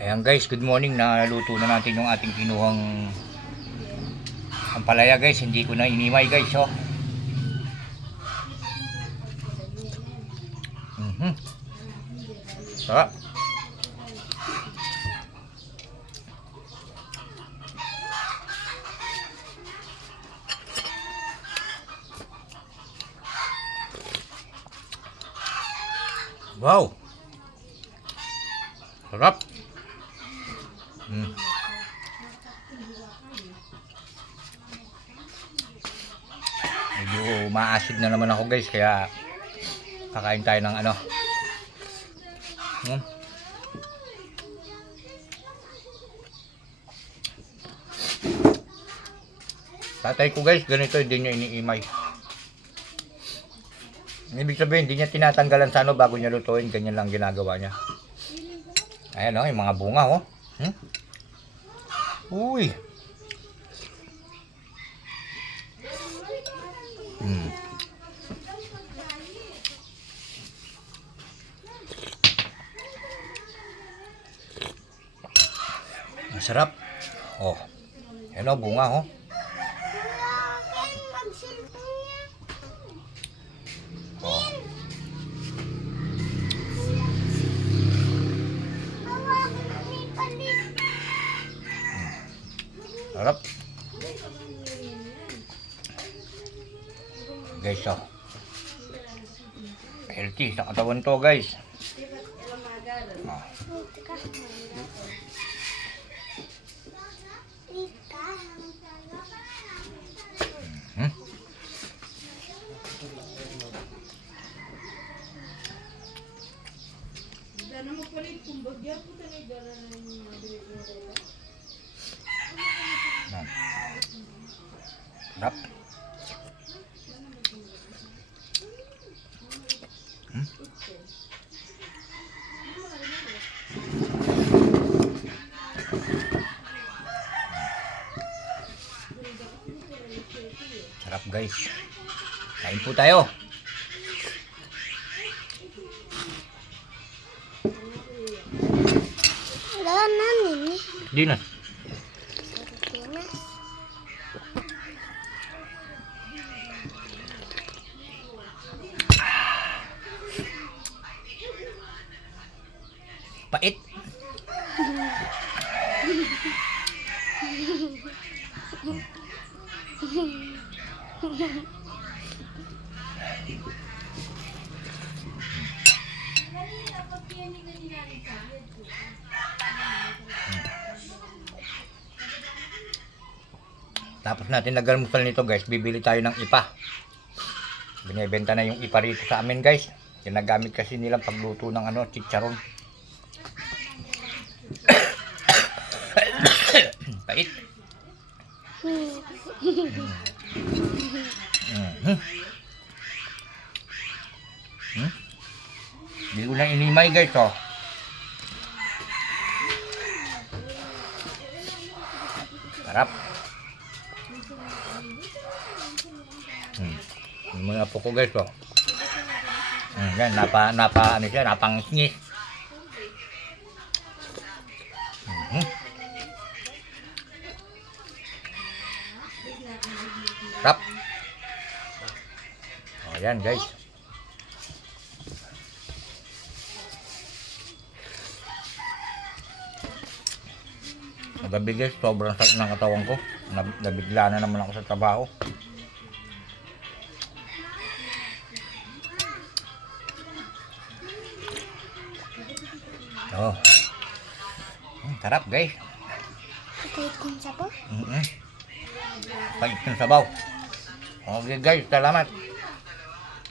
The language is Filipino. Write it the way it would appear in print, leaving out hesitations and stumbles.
Ayan guys, good morning. Naluto na natin yung ating kinuhang ampalaya guys. Hindi ko na inimay guys, oh. Sarap. Wow. Sarap. Medyo maasid na naman ako guys, kaya kakain tayo ng ano. Tatay ko guys, ganito hindi niya iniimay. Ibig sabihin, hindi niya tinatanggalan sa ano bago niya lutuin, ganyan lang ginagawa niya. Ayan o, yung mga bunga oh. Uy. Masarap. Oh. Ayan o, bunga oh. Oh. Sarap. Guys, oh. Healthy sa katawan to, guys. Oh. Sarap. Sarap guys. Kain po tayo. Di na. Pait. Tapos natin nag-almusal nito guys, bibili tayo ng ipa. Binibenta na yung ipa rito sa amin guys. Ginagamit kasi nilang pagluto ng ano, chicharon. Pait. Hindi ko lang inimay guys, oh. Sarap. Yung mga po ko guys, oh. Yan, ano siya, napangis-ngis. Sarap. Oh, yan guys. Magabi guys, sobrang sakit ng katawan ko. Nabigla na naman ako sa trabaho. Oh. Sarap guys. Pait ng sabaw? Pait ng sabaw. Okay guys, salamat.